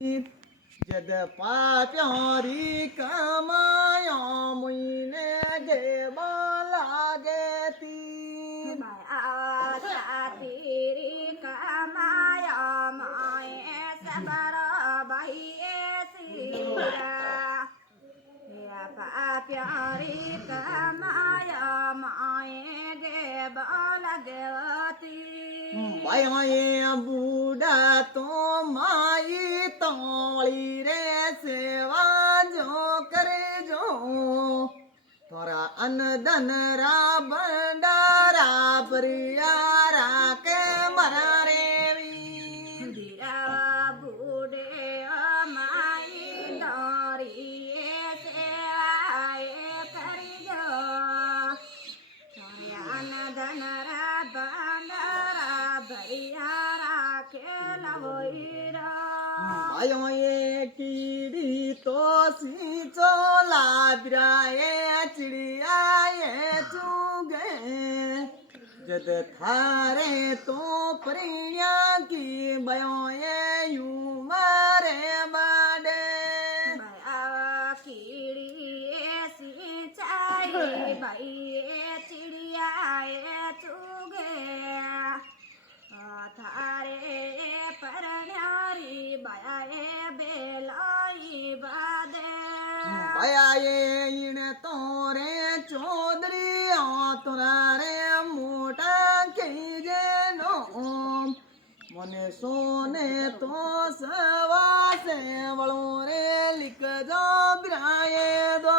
जद पाप्यारी कमाया मुईने देव लागती तेरी कमाया माए सबर भाई सीरा प्यारी कमाया माए गे लगती भाई बूढ़ा तो माई तोड़ी रे सेवा जो करे जो तोरा अनदन रा भंडारा परियारा के मरा रे दिया बूढ़े माई तोरी सेवाए करी जो धन रा भंडारा भैयारा के लवैरा भाइयों ये कीड़ी तो सींचो लाबिराए चिड़िया ये चुगे जद थारे तो परिया की बयों ये यूं मारे बाडे कीड़ी सिंचाई भाई चिड़िया चुगे थारे परन्यारी बयाए बेलाई बादे भया ये इन तोरे चौधरी तोरा रे मोटा कीजे नो मने सोने तो सवा से वळो रे लिख जो बिराए दो